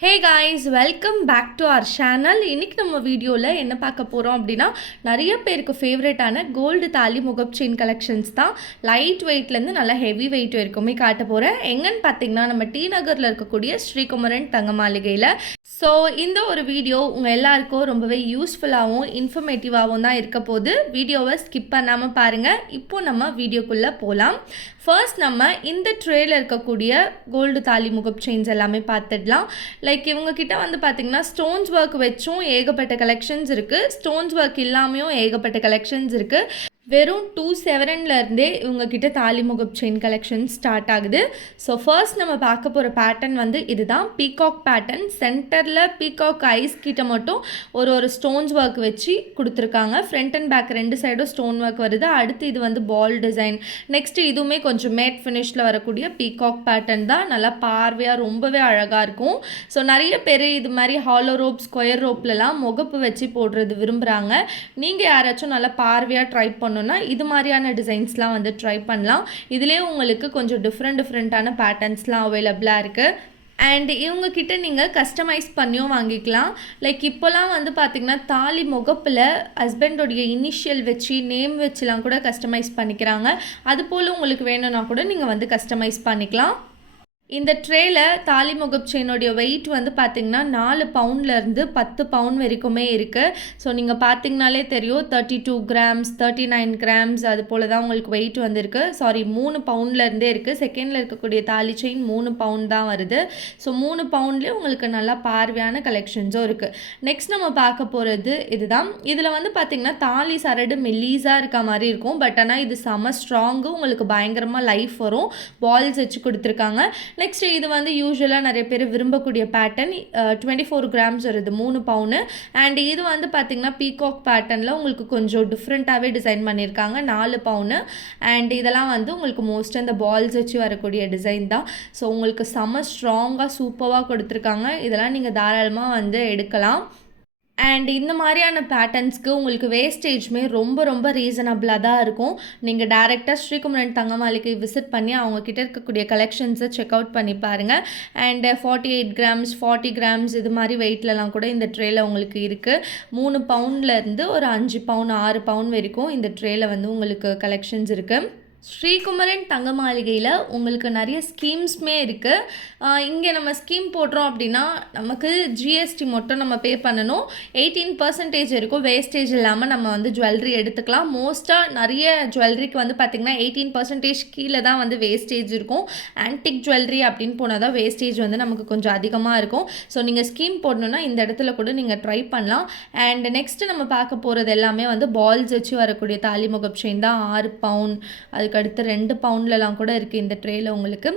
Hey guys, welcome back to our channel. இன்றைக்கி நம்ம வீடியோவில் என்ன பார்க்க போகிறோம் அப்படின்னா, நிறைய பேருக்கு ஃபேவரட்டான கோல்டு தாலி முகப் செயின் கலெக்ஷன்ஸ் தான். லைட் வெயிட்லேருந்து நல்லா ஹெவி வெயிட் வரைக்குமே காட்ட போகிறேன். எங்கன்னு பார்த்தீங்கன்னா, நம்ம டி நகரில் இருக்கக்கூடிய ஸ்ரீகுமரன் தங்க மாளிகையில். ஸோ இந்த ஒரு வீடியோ உங்கள் எல்லாருக்கும் ரொம்பவே யூஸ்ஃபுல்லாகவும் இன்ஃபர்மேட்டிவாகவும் தான் இருக்க போது. வீடியோவை ஸ்கிப் பண்ணாமல் பாருங்கள். இப்போ நம்ம வீடியோக்குள்ளே போகலாம். ஃபர்ஸ்ட் நம்ம இந்த ட்ரேயில் இருக்கக்கூடிய கோல்டு தாலி முகப் செயின்ஸ் எல்லாமே பார்த்துடலாம். லைக் இவங்கக்கிட்ட வந்து பார்த்திங்கன்னா ஸ்டோன்ஸ் ஒர்க் வச்சும் ஏகப்பட்ட கலெக்ஷன்ஸ் இருக்குது, ஸ்டோன்ஸ் ஒர்க் இல்லாமையும் ஏகப்பட்ட கலெக்ஷன்ஸ் இருக்குது. வெறும் 2,700 இவங்கக்கிட்ட தாலி முகப் செயின் கலெக்ஷன் ஸ்டார்ட் ஆகுது. ஸோ ஃபர்ஸ்ட் நம்ம பார்க்க போகிற பேட்டர்ன் வந்து இதுதான், பீகாக் பேட்டர்ன். சென்டரில் பீகாக் ஐஸ் கிட்ட மட்டும் ஒரு ஸ்டோன்ஸ் ஒர்க் வச்சு கொடுத்துருக்காங்க. ஃப்ரண்ட் அண்ட் பேக் ரெண்டு சைடும் ஸ்டோன் ஒர்க் வருது. அடுத்து இது வந்து பால் டிசைன். நெக்ஸ்ட்டு இதுவுமே கொஞ்சம் மேட் ஃபினிஷில் வரக்கூடிய பீகாக் பேட்டர்ன் தான். நல்லா பார்வையாக ரொம்பவே அழகாக இருக்கும். ஸோ நிறைய பேர் இது மாதிரி ஹாலோ ரோப், ஸ்கொயர் ரோப்லலாம் முகப்பு வச்சு போடுறது விரும்புகிறாங்க. நீங்கள் யாராச்சும் நல்லா பார்வையாக ட்ரை இது மாதிரியான டிசைன்ஸ்லாம் வந்து ட்ரை பண்ணலாம். இதிலே உங்களுக்கு கொஞ்சம் டிஃப்ரெண்ட்டான பேட்டர்ன்ஸ்லாம் அவைலபிளாக இருக்குது. அண்ட் இவங்கக்கிட்ட நீங்கள் கஸ்டமைஸ் பண்ணியும் வாங்கிக்கலாம். லைக் இப்போலாம் வந்து பார்த்திங்கன்னா தாலி முகப்பில் ஹஸ்பண்டோடைய இனிஷியல் வச்சு நேம் வச்சுலாம் கூட கஸ்டமைஸ் பண்ணிக்கிறாங்க. அதுபோல் உங்களுக்கு வேணும்னா கூட நீங்கள் வந்து கஸ்டமைஸ் பண்ணிக்கலாம். இந்த ட்ரேயில் தாலி முகப் செயினுடைய வெயிட் வந்து பார்த்திங்கன்னா 4 பவுண்ட்லேருந்து 10 பவுண்ட் வரைக்குமே இருக்குது. ஸோ நீங்கள் பார்த்திங்கனாலே தெரியும், 32 கிராம்ஸ் 39 கிராம்ஸ் அது போல் தான் உங்களுக்கு வெயிட் வந்துருக்கு. 3 பவுண்ட்லேருந்தே இருக்குது. செகண்டில் இருக்கக்கூடிய தாலி செயின் 3 பவுண்ட் தான் வருது. ஸோ 3 பவுண்ட்லேயே உங்களுக்கு நல்லா பார்வையான கலெக்ஷன்ஸும் இருக்குது. நெக்ஸ்ட் நம்ம பார்க்க போகிறது இதுதான். இதில் வந்து பார்த்திங்கன்னா தாலி சரடு மெல்லீஸாக இருக்க மாதிரி இருக்கும். பட் ஆனால் இது செம ஸ்ட்ராங்கு, உங்களுக்கு பயங்கரமாக லைஃப் வரும். பால்ஸ் வச்சு கொடுத்துருக்காங்க. நெக்ஸ்ட் இது வந்து யூஸ்வலாக நிறைய பேர் விரும்பக்கூடிய பேட்டர்ன். 24 கிராம்ஸ் வருது, 3 பவுனு. அண்ட் இது வந்து பார்த்திங்கன்னா பீகாக் பேட்டர்னில் உங்களுக்கு கொஞ்சம் டிஃப்ரெண்ட்டாகவே டிசைன் பண்ணியிருக்காங்க, 4 பவுனு. அண்ட் இதெல்லாம் வந்து உங்களுக்கு மோஸ்ட்டாக இந்த பால்ஸ் வச்சு வரக்கூடிய டிசைன் தான். ஸோ உங்களுக்கு செம்ம ஸ்ட்ராங்காக சூப்பராக கொடுத்துருக்காங்க. இதெல்லாம் நீங்கள் தாராளமாக வந்து எடுக்கலாம். அண்ட் இந்த மாதிரியான பேட்டர்ன்ஸ்க்கு உங்களுக்கு வேஸ்டேஜ்மே ரொம்ப ரீசனபிளாக தான் இருக்கும். நீங்கள் டேரெக்டாக ஸ்ரீகுமரன் தங்க மாளிகை விசிட் பண்ணி அவங்கக்கிட்ட இருக்கக்கூடிய கலெக்ஷன்ஸை செக் அவுட் பண்ணி பாருங்கள். அண்ட் 48 கிராம்ஸ் 40 கிராம்ஸ் இது மாதிரி வெயிட்லலாம் கூட இந்த ட்ரேயில் உங்களுக்கு இருக்குது. 3 பவுண்ட்லேருந்து ஒரு 5 பவுண்ட் 6 பவுண்ட் வரைக்கும் இந்த ட்ரேயில் வந்து உங்களுக்கு கலெக்ஷன்ஸ் இருக்குது. ஸ்ரீகுமரன் தங்க மாளிகையில் உங்களுக்கு நிறைய ஸ்கீம்ஸுமே இருக்குது. இங்கே நம்ம ஸ்கீம் போடுறோம் அப்படின்னா நமக்கு ஜிஎஸ்டி மட்டும் நம்ம பே பண்ணணும். 18% இருக்கும் வேஸ்டேஜ் இல்லாமல் நம்ம வந்து ஜுவல்லரி எடுத்துக்கலாம். மோஸ்ட்டாக நிறைய ஜுவல்லரிக்கு வந்து பார்த்திங்கன்னா 18% கீழே தான் வந்து வேஸ்டேஜ் இருக்கும். ஆன்டிக் ஜுவல்லரி அப்படின்னு போனால் தான் வேஸ்டேஜ் வந்து நமக்கு கொஞ்சம் அதிகமாக இருக்கும். ஸோ நீங்கள் ஸ்கீம் போடணுன்னா இந்த இடத்துல கூட நீங்கள் ட்ரை பண்ணலாம். அண்ட் நெக்ஸ்ட்டு நம்ம பார்க்க போகிறது எல்லாமே வந்து பால்ஸ் வச்சு வரக்கூடிய தாலி முகப் செயின் தான். 6 பவுண்ட், அதுக்கு அடுத்து 2 பவுண்ட்லலாம் கூட இருக்குது இந்த ட்ரேயில் உங்களுக்கு.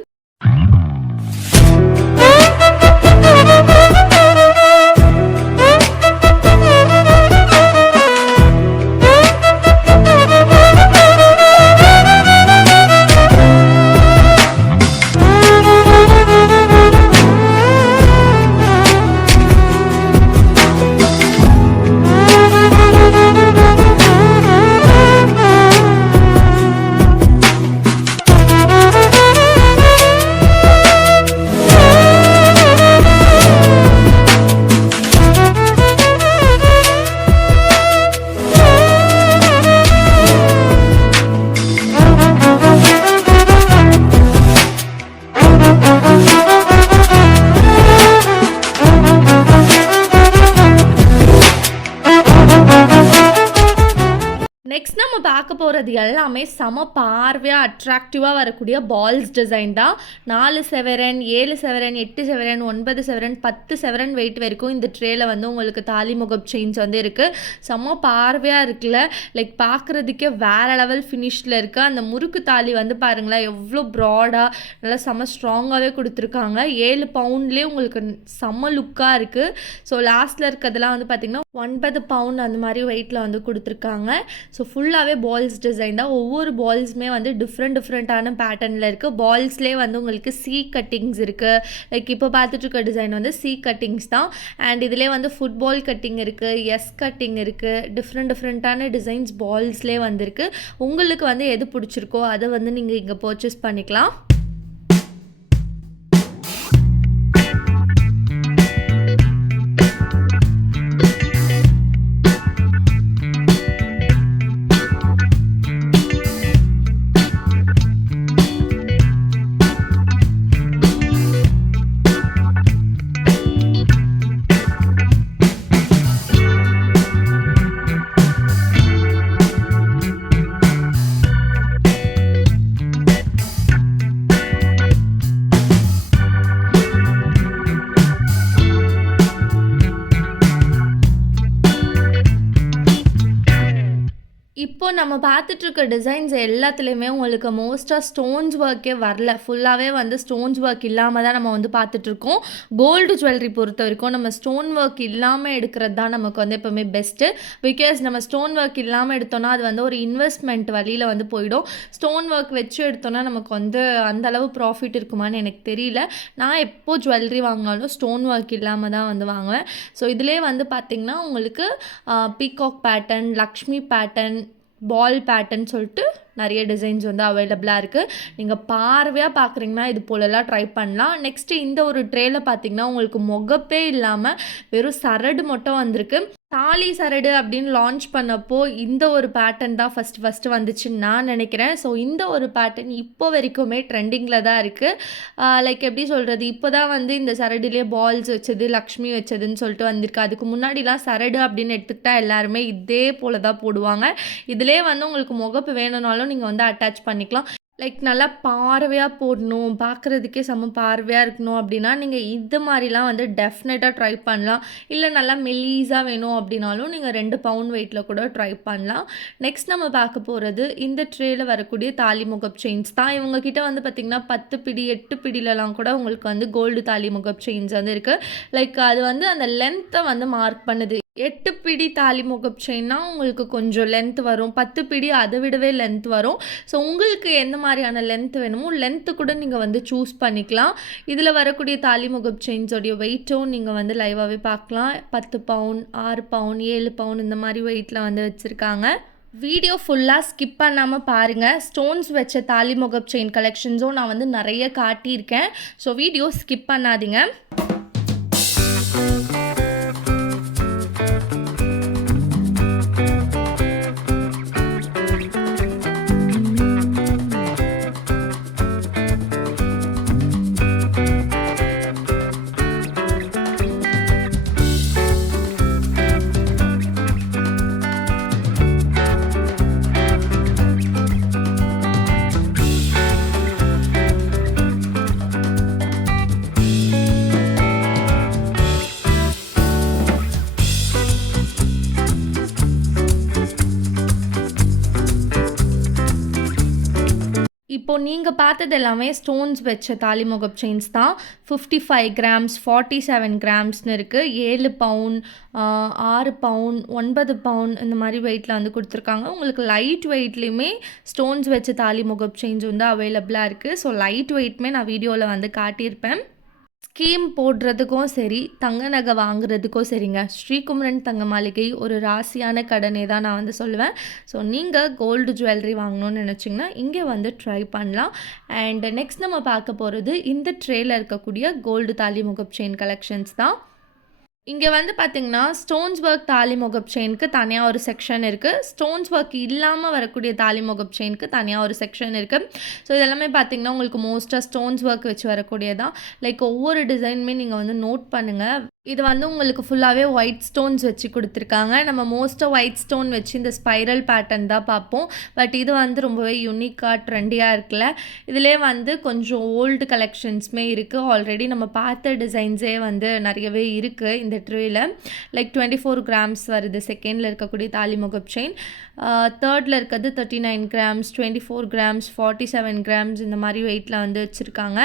நெக்ஸ்ட் நம்ம பார்க்க போகிறது எல்லாமே செம பார்வையாக அட்ராக்டிவாக வரக்கூடிய பால்ஸ் டிசைன் தான். 4 செவரன் 7 செவரன் 8 செவரன் 9 செவரன் 10 செவரன் வெயிட் வரைக்கும் இந்த ட்ரேயில் வந்து உங்களுக்கு தாலி முகப் செயின்ஸ் வந்து இருக்குது. செம பார்வையாக இருக்குல்ல, லைக் பார்க்குறதுக்கே வேறு லெவல் ஃபினிஷில் இருக்குது. அந்த முறுக்கு தாலி வந்து பாருங்களேன் எவ்வளோ ப்ராடாக நல்லா செம ஸ்ட்ராங்காகவே கொடுத்துருக்காங்க. 7 பவுண்ட்லேயே உங்களுக்கு செம்ம லுக்காக இருக்குது. ஸோ லாஸ்ட்டில் இருக்கிறதுலாம் வந்து பார்த்திங்கன்னா 9 பவுண்ட் அந்த மாதிரி வெயிட்டில் வந்து கொடுத்துருக்காங்க. ஸோ ஃபுல்லாகவே பால்ஸ் டிசைன் தான். ஒவ்வொரு பால்ஸுமே வந்து டிஃப்ரெண்ட்டான பேட்டர்னில் இருக்குது. பால்ஸ்லேயே வந்து உங்களுக்கு சி கட்டிங்ஸ் இருக்குது. லைக் இப்போ பார்த்துட்டு இருக்க டிசைன் வந்து சி கட்டிங்ஸ் தான். அண்ட் இதிலே வந்து ஃபுட்பால் கட்டிங் இருக்குது, எஸ் கட்டிங் இருக்குது. டிஃப்ரெண்ட்டான டிசைன்ஸ் பால்ஸ்லேயே வந்துருக்கு. உங்களுக்கு வந்து எது பிடிச்சிருக்கோ அதை வந்து நீங்கள் இங்கே பர்ச்சேஸ் பண்ணிக்கலாம். இப்போ நம்ம பார்த்துட்ருக்க டிசைன்ஸ் எல்லாத்துலேயுமே உங்களுக்கு மோஸ்ட்டாக ஸ்டோன்ஸ் ஒர்க்கே வரல. ஃபுல்லாகவே வந்து ஸ்டோன்ஸ் ஒர்க் இல்லாமல் தான் நம்ம வந்து பார்த்துட்ருக்கோம். கோல்டு ஜுவல்லரி பொறுத்த வரைக்கும் நம்ம ஸ்டோன் ஒர்க் இல்லாமல் எடுக்கிறது தான் நமக்கு வந்து எப்போவுமே பெஸ்ட்டு. பிகாஸ் நம்ம ஸ்டோன் ஒர்க் இல்லாமல் எடுத்தோன்னா அது வந்து ஒரு இன்வெஸ்ட்மெண்ட் வழியில் வந்து போயிடும். ஸ்டோன் ஒர்க் வச்சு எடுத்தோன்னா நமக்கு வந்து அந்தளவு ப்ராஃபிட் இருக்குமான்னு எனக்கு தெரியல. நான் எப்போது ஜுவல்லரி வாங்கினாலும் ஸ்டோன் ஒர்க் இல்லாமல் தான் வந்து வாங்குவேன். ஸோ இதிலே வந்து பார்த்திங்கன்னா உங்களுக்கு பீகாக் பேட்டர்ன், லக்ஷ்மி பேட்டர்ன், பால் பேட்டர்ன் சொல்லிட்டு நிறைய டிசைன்ஸ் வந்து அவைலபிளாக இருக்குது. நீங்கள் பார்வையாக பார்க்குறீங்கன்னா இது போலலாம் ட்ரை பண்ணலாம். நெக்ஸ்ட்டு இந்த ஒரு ட்ரேயில் பார்த்திங்கன்னா உங்களுக்கு முகப்பே இல்லாமல் வெறும் சரடு மட்டும் வந்திருக்கு. தாலி சரடு அப்படின்னு லான்ச் பண்ணப்போ இந்த ஒரு பேட்டர்ன் தான் ஃபஸ்ட்டு வந்துச்சுன்னு நான் நினைக்கிறேன். ஸோ இந்த ஒரு பேட்டர்ன் இப்போ வரைக்குமே ட்ரெண்டிங்கில் தான் இருக்குது. லைக் எப்படி சொல்கிறது, இப்போ தான் வந்து இந்த சரடுலேயே பால்ஸ் வச்சது, லக்ஷ்மி வச்சதுன்னு சொல்லிட்டு வந்திருக்கு. அதுக்கு முன்னாடிலாம் சரடு அப்படின்னு எடுத்துக்கிட்டால் எல்லாருமே இதே போல் தான் போடுவாங்க. இதிலே வந்து உங்களுக்கு முகப்பு வேணும்னாலும் நீங்கள் வந்து அட்டாச் பண்ணிக்கலாம். லைக் நல்லா பார்வையாக போடணும், பார்க்குறதுக்கே செம்ம பார்வையாக இருக்கணும் அப்படின்னா நீங்கள் இது மாதிரிலாம் வந்து டெஃபினட்டாக ட்ரை பண்ணலாம். இல்லை நல்லா மெல்லீஸாக வேணும் அப்படின்னாலும் நீங்கள் 2 பவுண்ட் வெயிட்டில் கூட ட்ரை பண்ணலாம். நெக்ஸ்ட் நம்ம பார்க்க போகிறது இந்த ட்ரேயில் வரக்கூடிய தாலி முகப் செயின்ஸ் தான். இவங்கக்கிட்ட வந்து பார்த்திங்கன்னா 10 பிடி 8 பிடிலலாம் கூட உங்களுக்கு வந்து கோல்டு தாலி முகப் செயின்ஸ் வந்து இருக்குது. லைக் அது வந்து அந்த லென்த்தை வந்து மார்க் பண்ணுது. 8 பிடி தாலி முகப் செயின்னா உங்களுக்கு கொஞ்சம் லென்த் வரும், 10 பிடி அதை விடவே லென்த் வரும். ஸோ உங்களுக்கு எந்த மாதிரியான லென்த் வேணுமோ லென்த்து கூட நீங்கள் வந்து சூஸ் பண்ணிக்கலாம். இதில் வரக்கூடிய தாலி முகப் செயின்ஸோடைய வெயிட்டும் நீங்கள் வந்து லைவாகவே பார்க்கலாம். 10 பவுன், 6 பவுன், 7 பவுன் இந்த மாதிரி வெயிட்டில் வந்து வச்சுருக்காங்க. வீடியோ ஃபுல்லாக ஸ்கிப் பண்ணாமல் பாருங்கள். ஸ்டோன்ஸ் வச்ச தாலி முகப் செயின் கலெக்ஷன்ஸும் நான் வந்து நிறைய காட்டியிருக்கேன். ஸோ வீடியோ ஸ்கிப் பண்ணாதீங்க. இப்போது நீங்கள் பார்த்தது எல்லாமே ஸ்டோன்ஸ் வச்ச தாலி முகப் செயின்ஸ் தான். 55 கிராம்ஸ், 47 கிராம்ஸ்னு இருக்குது. 7 பவுன், 6 பவுன், 9 பவுன் இந்த மாதிரி வெயிட்டில் வந்து கொடுத்துருக்காங்க. உங்களுக்கு லைட் வெயிட்லேயுமே ஸ்டோன்ஸ் வச்ச தாலி முகப் செயின்ஸ் வந்து அவைலபிளாக இருக்குது. ஸோ லைட் வெயிட்மே நான் வீடியோவில் வந்து காட்டியிருப்பேன். ஸ்கீம் போடுறதுக்கும் சரி, தங்க நகை வாங்குறதுக்கும் சரிங்க, ஸ்ரீகுமரன் தங்க மாளிகை ஒரு ராசியான கடனே தான் நான் வந்து சொல்லுவேன். ஸோ நீங்கள் கோல்டு ஜுவல்லரி வாங்கணும்னு நினச்சிங்கன்னா இங்கே வந்து ட்ரை பண்ணலாம். அண்ட் நெக்ஸ்ட் நம்ம பார்க்க போகிறது இந்த ட்ரேயில் இருக்கக்கூடிய கோல்டு தாலி முகப் செயின் கலெக்ஷன்ஸ் தான். இங்கே வந்து பார்த்திங்கன்னா ஸ்டோன்ஸ் ஒர்க் தாலி முகப் செயினுக்கு தனியாக ஒரு செக்ஷன் இருக்குது. ஸ்டோன்ஸ் ஒர்க் இல்லாமல் வரக்கூடிய தாலி முகப் செயினுக்கு தனியாக ஒரு செக்ஷன் இருக்குது. ஸோ இதெல்லாமே பார்த்திங்கன்னா உங்களுக்கு மோஸ்ட்டாக ஸ்டோன்ஸ் ஒர்க் வச்சு வரக்கூடியதான். லைக் ஒவ்வொரு டிசைனுமே நீங்கள் வந்து நோட் பண்ணுங்கள். இது வந்து உங்களுக்கு ஃபுல்லாகவே ஒயிட் ஸ்டோன்ஸ் வச்சு கொடுத்துருக்காங்க. நம்ம மோஸ்ட்டாக ஒயிட் ஸ்டோன் வச்சு இந்த ஸ்பைரல் பேட்டர்ன் தான் பார்ப்போம். பட் இது வந்து ரொம்பவே யூனிக்காக ட்ரெண்டியாக இருக்குல்ல. இதிலே வந்து கொஞ்சம் ஓல்டு கலெக்ஷன்ஸுமே இருக்குது. ஆல்ரெடி நம்ம பார்த்த டிசைன்ஸே வந்து நிறையவே இருக்குது இந்த ட்ரேயில். லைக் 24 கிராம்ஸ் வருது செகண்டில் இருக்கக்கூடிய தாலி முகப் செயின். தேர்டில் இருக்கிறது 39 கிராம்ஸ், 24 கிராம்ஸ், 47 கிராம்ஸ் இந்த மாதிரி வெயிட்டில் வந்து வச்சுருக்காங்க.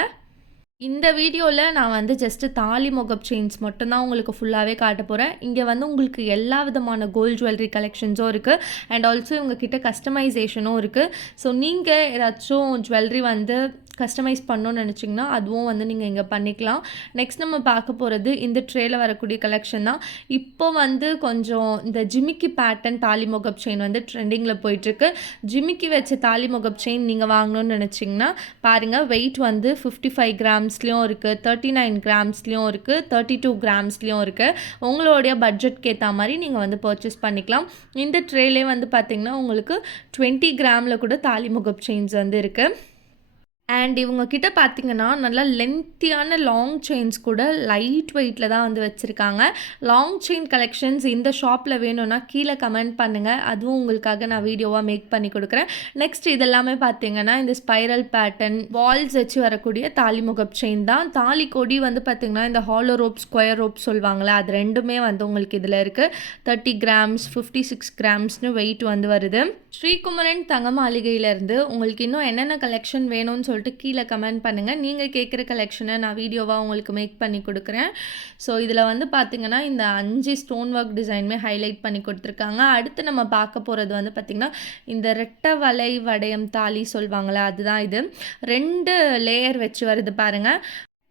இந்த வீடியோவில் நான் வந்து ஜஸ்ட்டு தாலி முகப் செயின்ஸ் மட்டும்தான் உங்களுக்கு ஃபுல்லாகவே காட்ட போகிறேன். இங்கே வந்து உங்களுக்கு எல்லா விதமான கோல்டு ஜுவல்லரி கலெக்ஷன்ஸும் இருக்குது. அண்ட் ஆல்சோ இவங்கக்கிட்ட கஸ்டமைசேஷனும் இருக்குது. ஸோ நீங்கள் ஏதாச்சும் ஜுவல்லரி வந்து கஸ்டமைஸ் பண்ணணும்னு நினச்சிங்கன்னா அதுவும் வந்து நீங்கள் இங்கே பண்ணிக்கலாம். நெக்ஸ்ட் நம்ம பார்க்க போகிறது இந்த ட்ரேயில் வரக்கூடிய கலெக்ஷன் தான். இப்போ வந்து கொஞ்சம் இந்த ஜிமிக்கி பேட்டர்ன் தாலி முகப் செயின் வந்து ட்ரெண்டிங்கில் போயிட்டுருக்கு. ஜிமிக்கி வச்ச தாலி முகப் செயின் நீங்கள் வாங்கணும்னு நினச்சிங்கன்னா பாருங்கள், வெயிட் வந்து 55 கிராம்ஸ்லேயும் இருக்குது, 39 கிராம்ஸ்லேயும் இருக்குது, 32 கிராம்ஸ்லேயும் இருக்குது. உங்களுடைய பட்ஜெட்க்கு ஏற்ற மாதிரி நீங்கள் வந்து பர்ச்சேஸ் பண்ணிக்கலாம். இந்த ட்ரேலே வந்து பார்த்திங்கன்னா உங்களுக்கு 20 கிராமில் கூட தாலி முகப் செயின்ஸ் வந்து இருக்குது. அண்ட் இவங்க கிட்ட பார்த்தீங்கன்னா, நல்லா லென்த்தியான லாங் செயின்ஸ் கூட லைட் வெயிட்ல தான் வந்து வச்சிருக்காங்க. லாங் செயின் கலெக்ஷன்ஸ் இந்த ஷாப்ல வேணும்னா கீழ கமெண்ட் பண்ணுங்க. அதுவும் உங்களுக்காக நான் வீடியோவா மேக் பண்ணி குடுக்குறேன். நெக்ஸ்ட் இது எல்லாமே பார்த்தீங்கன்னா, இந்த ஸ்பைரல் பேட்டர்ன், பால்ஸ் வச்சு வரக்கூடிய தாலி முகப் செயின் தான். தாலி கொடி வந்து பார்த்தீங்கன்னா, இந்த ஹாலோ ரோப், ஸ்கொயர் ரோப் சொல்வாங்கல்ல, அது 2மே வந்து உங்களுக்கு இதில இருக்கு. 30 கிராம்ஸ், 56 கிராம்ஸ்னு வெயிட் வந்து வருது. ஸ்ரீகுமரன் தங்க மாளிகையிலேருந்து உங்களுக்கு இன்னும் என்னென்ன கலெக்ஷன் வேணும்னு சொல்லிட்டு கீழே கமெண்ட் பண்ணுங்கள். நீங்கள் கேட்குற கலெக்ஷனை நான் வீடியோவாக உங்களுக்கு மேக் பண்ணி கொடுக்குறேன். ஸோ இதில் வந்து பார்த்திங்கன்னா இந்த 5 ஸ்டோன் ஒர்க் டிசைனுமே ஹைலைட் பண்ணி கொடுத்துருக்காங்க. அடுத்து நம்ம பார்க்க போகிறது வந்து பார்த்திங்கன்னா இந்த ரெட்டை வலை வடையம் தாலி சொல்லுவாங்களே, அதுதான் இது. 2 லேயர் வச்சு வருது பாருங்கள்.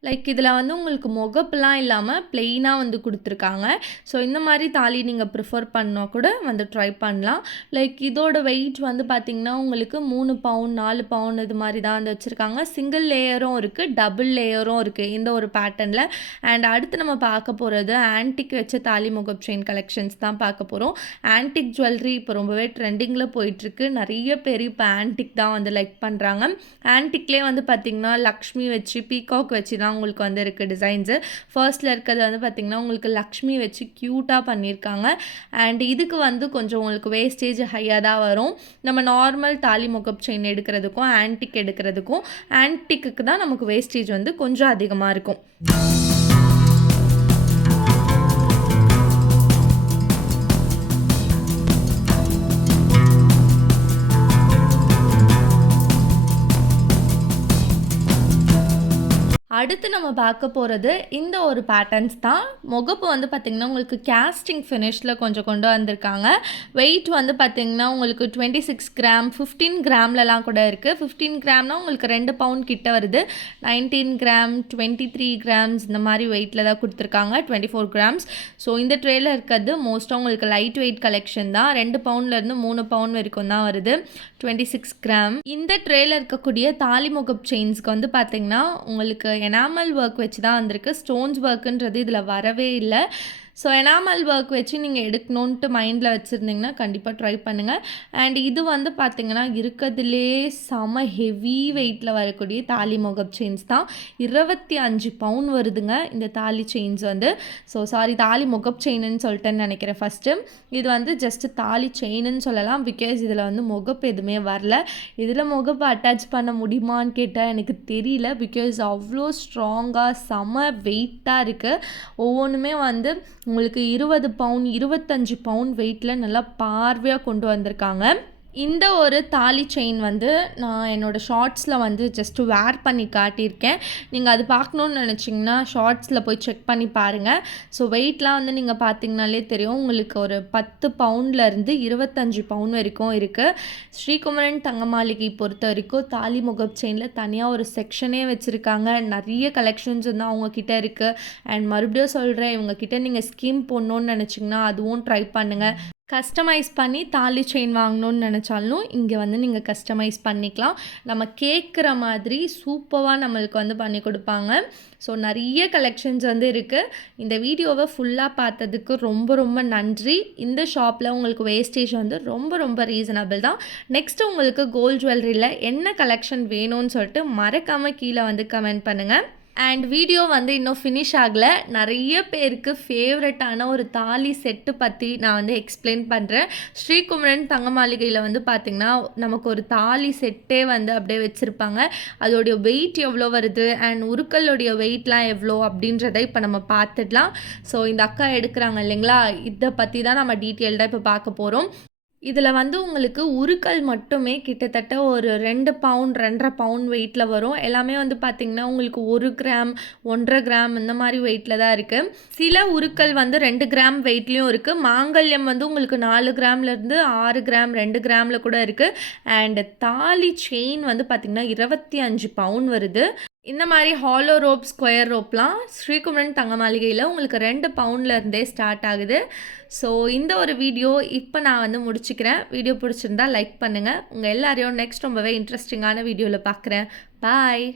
லைக் இதில் வந்து உங்களுக்கு முகப்புலாம் இல்லாமல் ப்ளெயினாக வந்து கொடுத்துருக்காங்க. ஸோ இந்த மாதிரி தாலி நீங்கள் ப்ரிஃபர் பண்ணால் கூட வந்து ட்ரை பண்ணலாம். லைக் இதோட வெயிட் வந்து பார்த்திங்கன்னா உங்களுக்கு 3 பவுன் 4 பவுன் இது மாதிரி தான் வந்து வச்சுருக்காங்க. சிங்கிள் லேயரும் இருக்குது, டபுள் லேயரும் இருக்குது இந்த ஒரு பேட்டர்னில். அண்ட் அடுத்து நம்ம பார்க்க போகிறது ஆன்டிக் வச்ச தாலி முகப் செயின் கலெக்ஷன்ஸ் தான் பார்க்க போகிறோம். ஆன்டிக் ஜுவல்லரி இப்போ ரொம்பவே ட்ரெண்டிங்கில் போயிட்டுருக்கு. நிறைய பேர் இப்போ ஆன்டிக் தான் வந்து லைக் பண்ணுறாங்க. ஆன்டிக்லேயே வந்து பார்த்திங்கன்னா லக்ஷ்மி வச்சு, பீகாக் வச்சு தான் உங்களுக்கு வந்து இருக்குது டிசைன்ஸு. ஃபர்ஸ்ட்டில் இருக்கிறது வந்து பார்த்திங்கன்னா உங்களுக்கு லக்ஷ்மி வச்சு க்யூட்டாக பண்ணியிருக்காங்க. அண்ட் இதுக்கு வந்து கொஞ்சம் உங்களுக்கு வேஸ்டேஜ் ஹையாக தான் வரும். நம்ம நார்மல் தாலி முகப் செயின் எடுக்கிறதுக்கும் ஆன்டிக் எடுக்கிறதுக்கும், ஆன்டிக்கு தான் நமக்கு வேஸ்டேஜ் வந்து கொஞ்சம் அதிகமாக இருக்கும். அடுத்து நம்ம பார்க்க போகிறது இந்த ஒரு பேட்டர்ன்ஸ் தான். முகப்பு வந்து பார்த்திங்கன்னா உங்களுக்கு கேஸ்டிங் ஃபினிஷில் கொஞ்சம் கொண்டு வந்திருக்காங்க. வெயிட் வந்து பார்த்திங்கன்னா உங்களுக்கு 26 கிராம், 15 கிராம்லலாம் கூட இருக்குது. 15 கிராம்னால் உங்களுக்கு 2 பவுண்ட் கிட்ட வருது. 19 கிராம், 23 கிராம்ஸ் இந்த மாதிரி வெயிட்டில் தான் கொடுத்துருக்காங்க. 24 கிராம்ஸ். ஸோ இந்த ட்ரேயில் இருக்கிறது மோஸ்ட்டாக உங்களுக்கு லைட் வெயிட் கலெக்ஷன் தான். 2 பவுண்ட்லேருந்து 3 பவுண்ட் வரைக்கும் தான் வருது. 26 கிராம். இந்த ட்ரேயில் இருக்கக்கூடிய தாலி முகப் செயின்ஸ்க்கு வந்து பார்த்திங்கன்னா உங்களுக்கு எனாமல் ஒர்க் வச்சு தான் வந்திருக்கு. ஸ்டோன்ஸ் ஒர்க்குன்றது இதில் வரவே இல்லை. ஸோ எனாமல் ஒர்க் வச்சு நீங்கள் எடுக்கணுன்ட்டு மைண்டில் வச்சுருந்தீங்கன்னா கண்டிப்பாக ட்ரை பண்ணுங்கள். அண்ட் இது வந்து பார்த்திங்கன்னா இருக்கிறதுலே செம ஹெவி வெயிட்டில் வரக்கூடிய தாலி முகப் செயின்ஸ் தான். 25 பவுன் வருதுங்க இந்த தாலி செயின்ஸ் வந்து. ஸோ சாரி, தாலி முகப் செயின்னு சொல்லிட்டேன்னு நினைக்கிறேன் ஃபஸ்ட்டு. இது வந்து ஜஸ்ட்டு தாலி செயின்னு சொல்லலாம். பிகாஸ் இதில் வந்து முகப்பு எதுவுமே வரல. இதில் முகப்பு அட்டாச் பண்ண முடியுமான்னு கேட்டால் எனக்கு தெரியல. பிகாஸ் அவ்வளோ ஸ்ட்ராங்காக செம வெயிட்டாக இருக்குது. ஒவ்வொன்றுமே வந்து உங்களுக்கு 20 பவுன் 25 பவுன் வெயிட்டில் நல்லா பார்வையாக கொண்டு வந்திருக்காங்க. இந்த ஒரு தாலி செயின் வந்து நான் என்னோடய ஷார்ட்ஸில் வந்து ஜஸ்ட்டு வேர் பண்ணி காட்டியிருக்கேன். நீங்கள் அது பார்க்கணுன்னு நினச்சிங்கன்னா ஷார்ட்ஸில் போய் செக் பண்ணி பாருங்கள். ஸோ வெயிட்லாம் வந்து நீங்கள் பார்த்தீங்கனாலே தெரியும். உங்களுக்கு ஒரு 10 பவுண்ட்லேருந்து 25 பவுண்ட் வரைக்கும் இருக்குது. ஸ்ரீகுமரன் தங்க மாளிகை பொறுத்த வரைக்கும் தாலி முகப் செயினில் தனியாக ஒரு செக்ஷனே வச்சுருக்காங்க. நிறைய கலெக்ஷன்ஸ் வந்து அவங்கக்கிட்ட இருக்குது. அண்ட் மறுபடியும் சொல்கிறேன், இவங்கக்கிட்ட நீங்கள் ஸ்கீம் போடணுன்னு நினச்சிங்கன்னா அதுவும் ட்ரை பண்ணுங்கள். கஸ்டமைஸ் பண்ணி தாலி செயின் வாங்கணுன்னு நினச்சாலும் இங்கே வந்து நீங்கள் கஸ்டமைஸ் பண்ணிக்கலாம். நம்ம கேட்குற மாதிரி சூப்பராக நம்மளுக்கு வந்து பண்ணி கொடுப்பாங்க. ஸோ நிறைய கலெக்ஷன்ஸ் வந்து இருக்குது. இந்த வீடியோவை ஃபுல்லாக பார்த்ததுக்கு ரொம்ப ரொம்ப நன்றி. இந்த ஷாப்பில் உங்களுக்கு வேஸ்டேஜ் வந்து ரொம்ப ரொம்ப ரீசனபிள் தான். நெக்ஸ்ட்டு உங்களுக்கு கோல்ட் ஜுவல்லரியில் என்ன கலெக்ஷன் வேணும்னு சொல்லிட்டு மறக்காமல் கீழே வந்து கமெண்ட் பண்ணுங்கள். அண்ட் வீடியோ வந்து இன்னும் ஃபினிஷ் ஆகலை. நிறைய பேருக்கு ஃபேவரட்டான ஒரு தாலி செட்டு பற்றி நான் வந்து எக்ஸ்பிளைன் பண்ணுறேன். ஸ்ரீகுமரன் தங்க மாளிகையில் வந்து பார்த்திங்கன்னா நமக்கு ஒரு தாலி செட்டே வந்து அப்படியே வச்சுருப்பாங்க. அதோடைய வெயிட் எவ்வளோ வருது அண்ட் உருக்களுடைய வெயிட்லாம் எவ்வளோ அப்படின்றத இப்போ நம்ம பார்த்துடலாம். ஸோ இந்த அக்கா எடுக்கிறாங்க இல்லைங்களா, இதை பற்றி தான் நம்ம டீட்டெயில்டாக இப்போ பார்க்க போகிறோம். இதில் வந்து உங்களுக்கு உருக்கள் மட்டுமே கிட்டத்தட்ட ஒரு 2 பவுண்ட் 2.5 பவுண்ட் வெயிட்டில் வரும். எல்லாமே வந்து பார்த்திங்கன்னா உங்களுக்கு 1 கிராம் 1.5 கிராம் இந்த மாதிரி வெயிட்டில் தான் இருக்குது. சில உருக்கள் வந்து 2 கிராம் வெயிட்லேயும் இருக்குது. மாங்கல்யம் வந்து உங்களுக்கு 4 கிராம்லேருந்து 6 கிராம் 2 கிராமில் கூட இருக்குது. அண்ட் தாலி செயின் வந்து பார்த்திங்கன்னா 25 பவுண்ட் வருது. இந்த மாதிரி ஹாலோ ரோப், ஸ்கொயர் ரோப்லாம் ஸ்ரீகுமரன் தங்க மாளிகையில் உங்களுக்கு 2 பவுண்ட்லேருந்தே ஸ்டார்ட் ஆகுது. ஸோ இந்த ஒரு வீடியோ இப்போ நான் வந்து முடிச்சுக்கிறேன். வீடியோ பிடிச்சிருந்தா லைக் பண்ணுங்கள். உங்கள் எல்லாரையும் நெக்ஸ்ட் ரொம்பவே இன்ட்ரெஸ்டிங்கான வீடியோவில் பார்க்குறேன். பாய்.